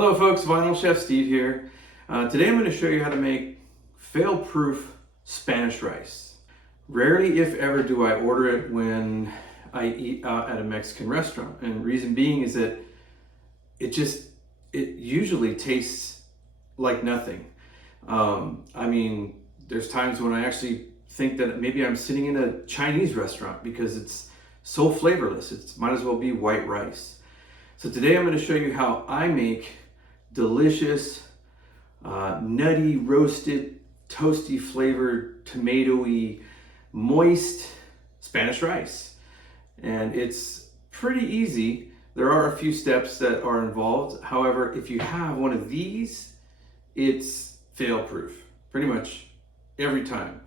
Hello folks, Vinyl Chef Steve here. Today I'm going to show you how to make fail-proof Spanish rice. Rarely, if ever, do I order it when I eat out at a Mexican restaurant. And the reason being is that it usually tastes like nothing. There's times when I actually think that maybe I'm sitting in a Chinese restaurant because it's so flavorless. It might as well be white rice. So today I'm going to show you how I make delicious, nutty, roasted, toasty flavored, tomatoey, moist Spanish rice. And it's pretty easy. There are a few steps that are involved. However, if you have one of these, it's fail-proof pretty much every time.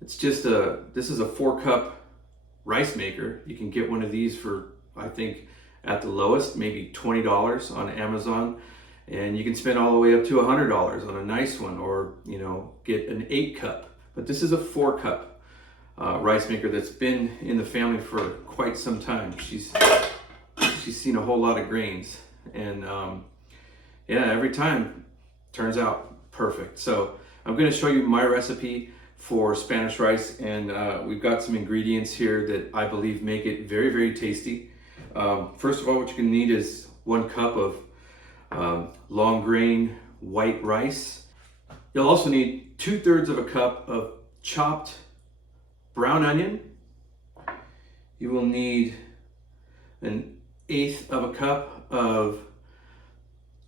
This is a 4-cup rice maker. You can get one of these for, I think, at the lowest, maybe $20 on Amazon, and you can spend all the way up to $100 on a nice one, or get an 8-cup. But this is a 4-cup rice maker that's been in the family for quite some time. She's seen a whole lot of grains, and every time turns out perfect. So I'm going to show you my recipe for Spanish rice, and we've got some ingredients here that I believe make it very, very tasty. First of all, what you're going to need is 1 cup of long grain white rice. You'll also need 2/3 of a cup of chopped brown onion. You will need 1/8 of a cup of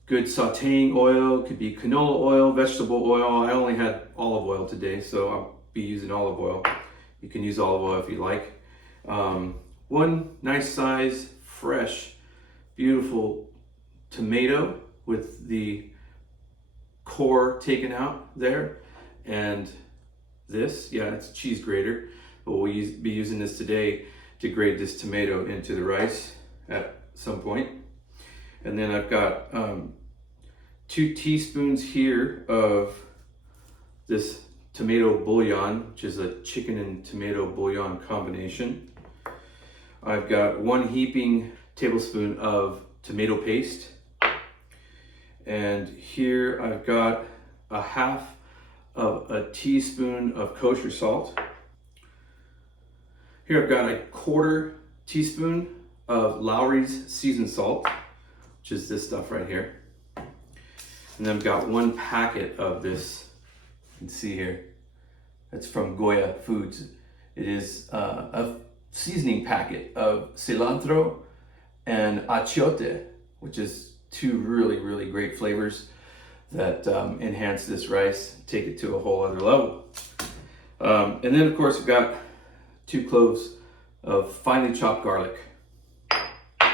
good sauteing oil. It could be canola oil, vegetable oil. I only had olive oil today, so I'll be using olive oil. You can use olive oil if you like. 1 nice size, fresh, beautiful tomato with the core taken out there. And this, it's a cheese grater, but we'll be using this today to grate this tomato into the rice at some point. And then I've got 2 teaspoons here of this tomato bouillon, which is a chicken and tomato bouillon combination. I've got 1 heaping tablespoon of tomato paste. And here I've got 1/2 of a teaspoon of kosher salt. Here I've got 1/4 teaspoon of Lawry's seasoned salt, which is this stuff right here. And then I've got 1 packet of this, you can see here, that's from Goya Foods. It is a seasoning packet of cilantro and achiote, which is 2 really, really great flavors that enhance this rice, take it to a whole other level. And then of course, we've got 2 cloves of finely chopped garlic. All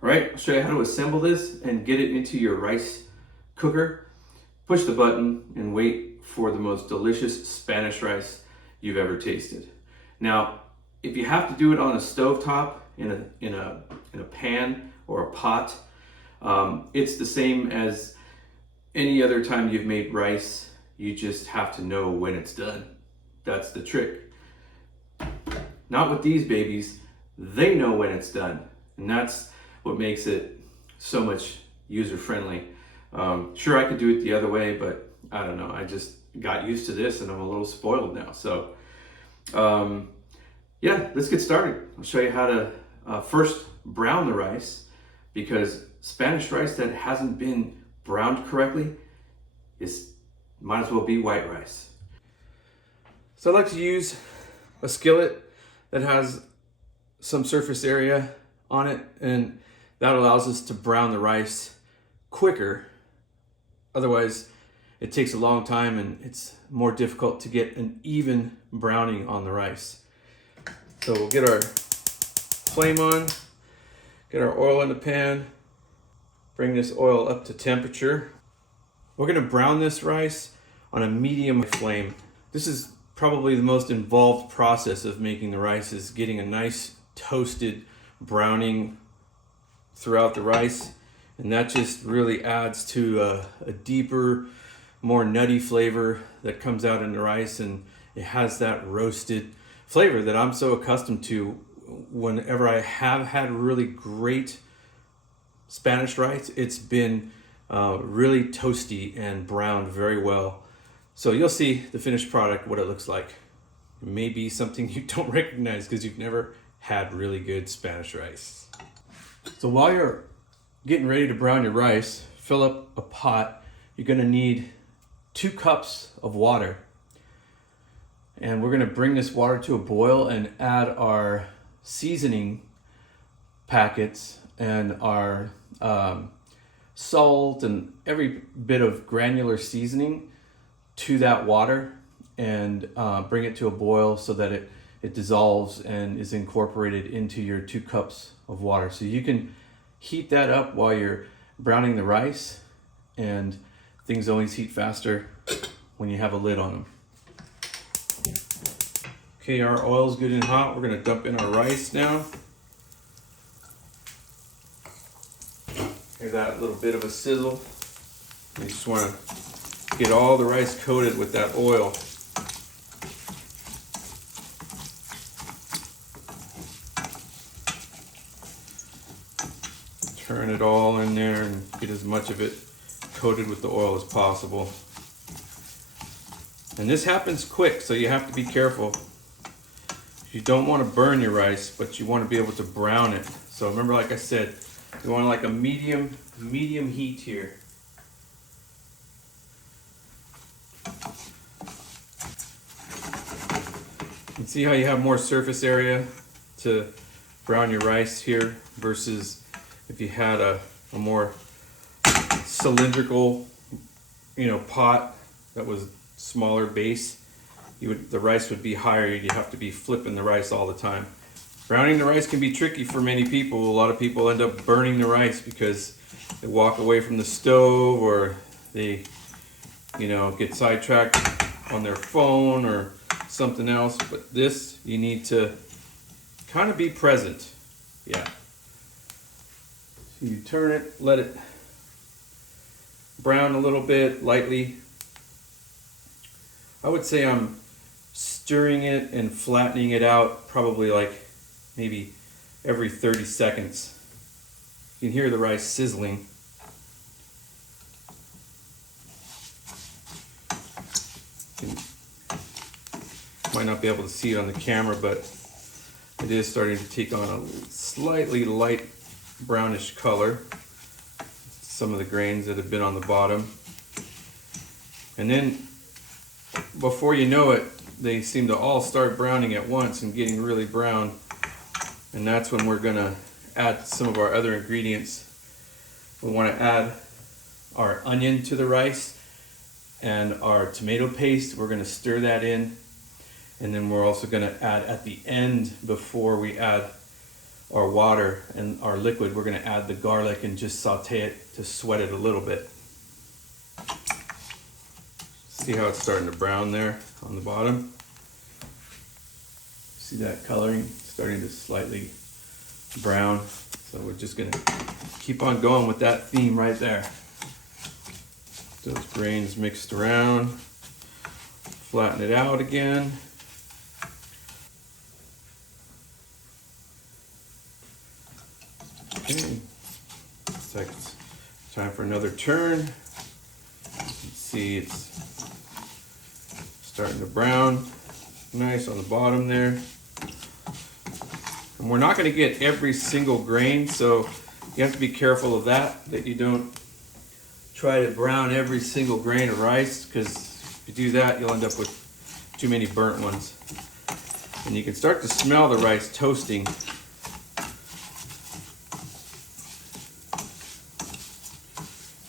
right, I'll show you how to assemble this and get it into your rice cooker. Push the button and wait for the most delicious Spanish rice you've ever tasted. Now, if you have to do it on a stovetop, in a pan or a pot, it's the same as any other time you've made rice. You just have to know when it's done. That's the trick. Not with these babies. They know when it's done, and that's what makes it so much user-friendly. Sure, I could do it the other way, but I don't know. I just got used to this, and I'm a little spoiled now. So, let's get started. I'll show you how to first brown the rice, because Spanish rice that hasn't been browned correctly might as well be white rice. So I like to use a skillet that has some surface area on it, and that allows us to brown the rice quicker. Otherwise, it takes a long time and it's more difficult to get an even browning on the rice. So we'll get our flame on, get our oil in the pan, bring this oil up to temperature. We're gonna brown this rice on a medium flame. This is probably the most involved process of making the rice, is getting a nice toasted browning throughout the rice. And that just really adds to a deeper, more nutty flavor that comes out in the rice, and it has that roasted flavor that I'm so accustomed to whenever I have had really great Spanish rice, it's been really toasty and browned very well. So you'll see the finished product, what it looks like. It may be something you don't recognize because you've never had really good Spanish rice. So while you're getting ready to brown your rice, fill up a pot. You're gonna need 2 cups of water. And we're gonna bring this water to a boil and add our seasoning packets and our salt and every bit of granular seasoning to that water, and bring it to a boil so that it dissolves and is incorporated into your 2 cups of water. So you can heat that up while you're browning the rice, and things always heat faster when you have a lid on them. Okay, our oil's good and hot. We're gonna dump in our rice now. Hear that little bit of a sizzle. You just wanna get all the rice coated with that oil. Turn it all in there and get as much of it coated with the oil as possible. And this happens quick, so you have to be careful. You don't want to burn your rice, but you want to be able to brown it. So remember, like I said, you want like a medium heat here. You can see how you have more surface area to brown your rice here versus if you had a more cylindrical, pot that was smaller base. The rice would be higher. You'd have to be flipping the rice all the time. Browning the rice can be tricky for many people. A lot of people end up burning the rice because they walk away from the stove, or they, get sidetracked on their phone or something else. But this, you need to kind of be present. Yeah. So you turn it, let it brown a little bit lightly. I would say I'm stirring it and flattening it out probably like maybe every 30 seconds. You can hear the rice sizzling. You might not be able to see it on the camera, but it is starting to take on a slightly light brownish color. Some of the grains that have been on the bottom. And then before you know it, they seem to all start browning at once and getting really brown. And that's when we're gonna add some of our other ingredients. We wanna add our onion to the rice and our tomato paste. We're gonna stir that in. And then we're also gonna add at the end, before we add our water and our liquid, we're gonna add the garlic and just saute it to sweat it a little bit. See how it's starting to brown there on the bottom? See that coloring starting to slightly brown? So we're just gonna keep on going with that theme right there. Those grains mixed around, flatten it out again. Okay, looks like it's time for another turn. You can see it's starting to brown nice on the bottom there. And we're not going to get every single grain, so you have to be careful of that you don't try to brown every single grain of rice, because if you do that, you'll end up with too many burnt ones. And you can start to smell the rice toasting.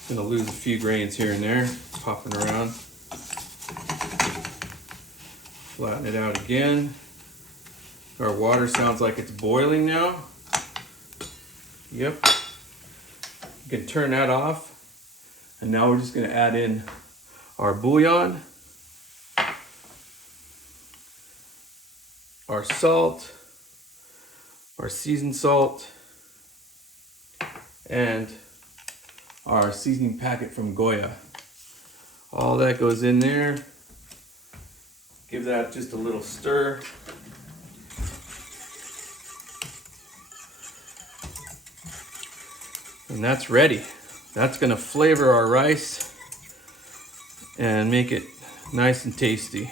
Gonna lose a few grains here and there, popping around. Flatten it out again. Our water sounds like it's boiling now. Yep. You can turn that off. And now we're just gonna add in our bouillon, our salt, our seasoned salt, and our seasoning packet from Goya. All that goes in there. Give that just a little stir. And that's ready. That's gonna flavor our rice and make it nice and tasty.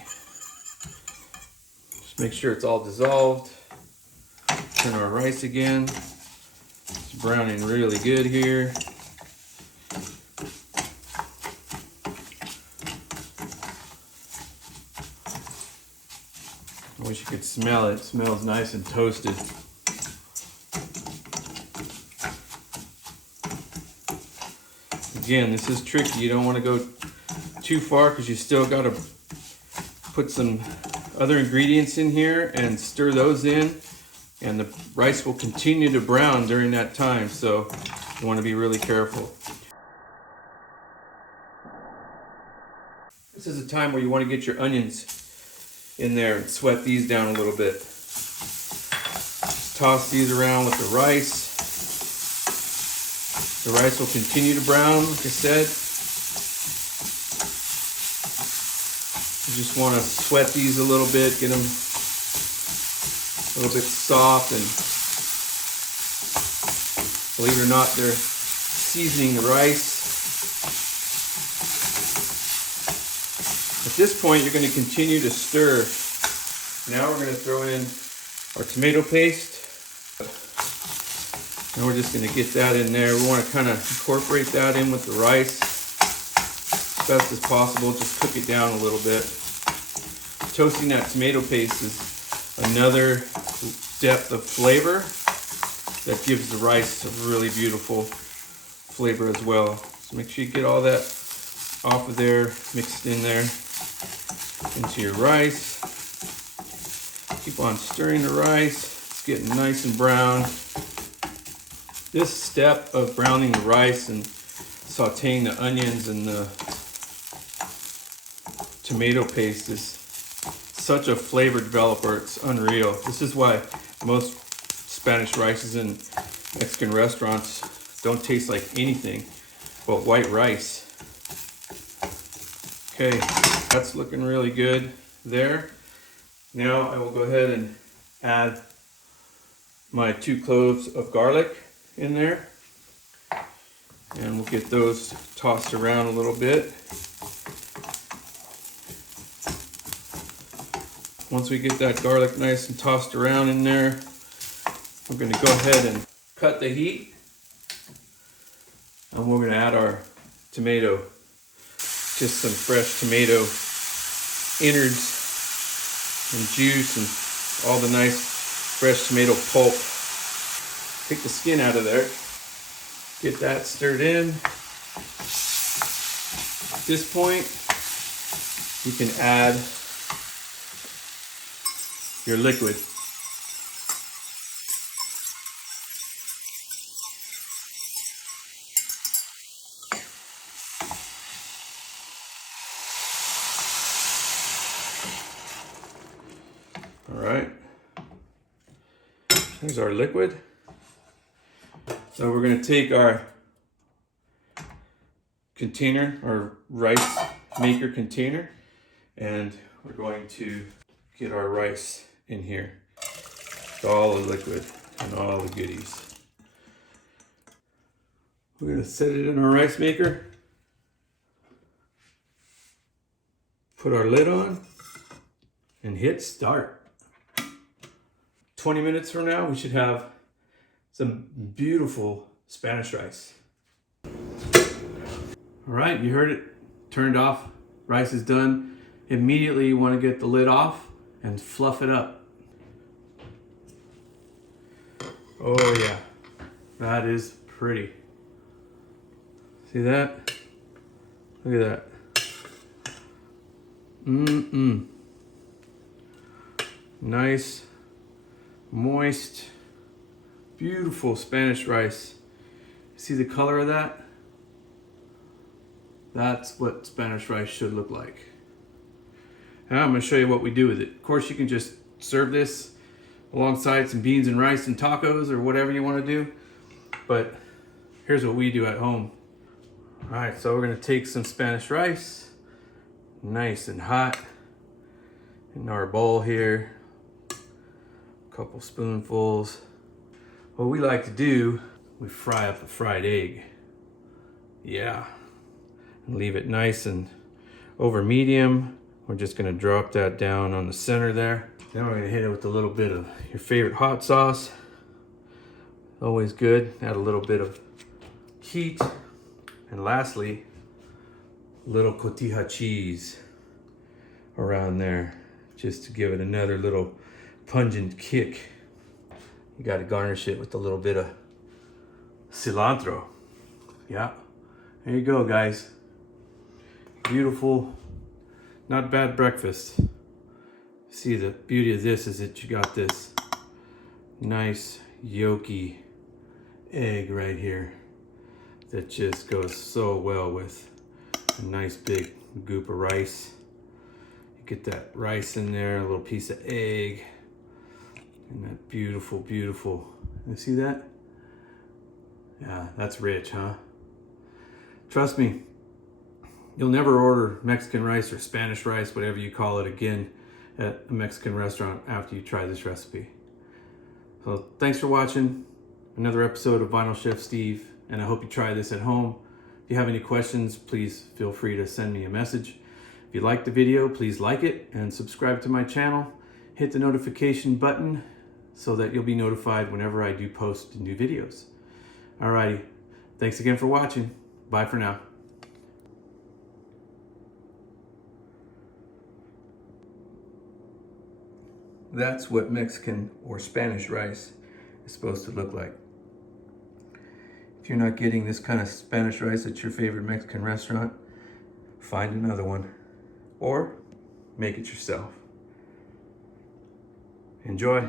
Just make sure it's all dissolved. Turn our rice again. It's browning really good here. I wish you could smell it. It smells nice and toasted. Again, this is tricky. You don't want to go too far because you still got to put some other ingredients in here and stir those in, and the rice will continue to brown during that time, so you want to be really careful. This is a time where you want to get your onions in there and sweat these down a little bit. Just toss these around with the rice. The rice will continue to brown, like I said. You just want to sweat these a little bit, get them a little bit soft, and believe it or not, they're seasoning the rice. At this point, you're going to continue to stir. Now we're going to throw in our tomato paste. And we're just going to get that in there. We want to kind of incorporate that in with the rice as best as possible. Just cook it down a little bit. Toasting that tomato paste is another depth of flavor that gives the rice a really beautiful flavor as well. So make sure you get all that off of there, mixed in there into your rice. Keep on stirring the rice. It's getting nice and brown. This step of browning the rice and sauteing the onions and the tomato paste is such a flavor developer. It's unreal. This is why most Spanish rices in Mexican restaurants don't taste like anything but white rice. Okay, that's looking really good there. Now I will go ahead and add my 2 cloves of garlic in there, and we'll get those tossed around a little bit. Once we get that garlic nice and tossed around in there, we're going to go ahead and cut the heat, and we're going to add our tomato, just some fresh tomato innards and juice and all the nice fresh tomato pulp. Take the skin out of there. Get that stirred in. At this point, you can add your liquid. All right. Here's our liquid. So we're going to take our container, our rice maker container, and we're going to get our rice in here. All the liquid and all the goodies. We're going to set it in our rice maker, put our lid on, and hit start. 20 minutes from now, we should have some beautiful Spanish rice. All right, you heard it. Turned off. Rice is done. Immediately you want to get the lid off and fluff it up. Oh yeah, that is pretty. See that? Look at that. Nice, moist, beautiful Spanish rice. See the color of that? That's what Spanish rice should look like. Now I'm going to show you what we do with it. Of course, you can just serve this alongside some beans and rice and tacos or whatever you want to do. But here's what we do at home. All right, so we're going to take some Spanish rice, nice and hot, in our bowl here. A couple spoonfuls. What we like to do, we fry up a fried egg. Yeah. And leave it nice and over medium. We're just gonna drop that down on the center there. Then we're gonna hit it with a little bit of your favorite hot sauce. Always good. Add a little bit of heat. And lastly, a little cotija cheese around there, just to give it another little pungent kick. You gotta garnish it with a little bit of cilantro. Yeah, there you go, guys. Beautiful, not bad breakfast. See, the beauty of this is that you got this nice yolky egg right here that just goes so well with a nice big goop of rice. You get that rice in there, a little piece of egg, and that beautiful, beautiful, you see that? Yeah, that's rich, huh? Trust me, you'll never order Mexican rice or Spanish rice, whatever you call it, again at a Mexican restaurant after you try this recipe. So thanks for watching another episode of Vinyl Chef Steve, and I hope you try this at home. If you have any questions, please feel free to send me a message. If you liked the video, please like it and subscribe to my channel. Hit the notification button so that you'll be notified whenever I do post new videos. Alrighty, thanks again for watching. Bye for now. That's what Mexican or Spanish rice is supposed to look like. If you're not getting this kind of Spanish rice at your favorite Mexican restaurant, find another one or make it yourself. Enjoy.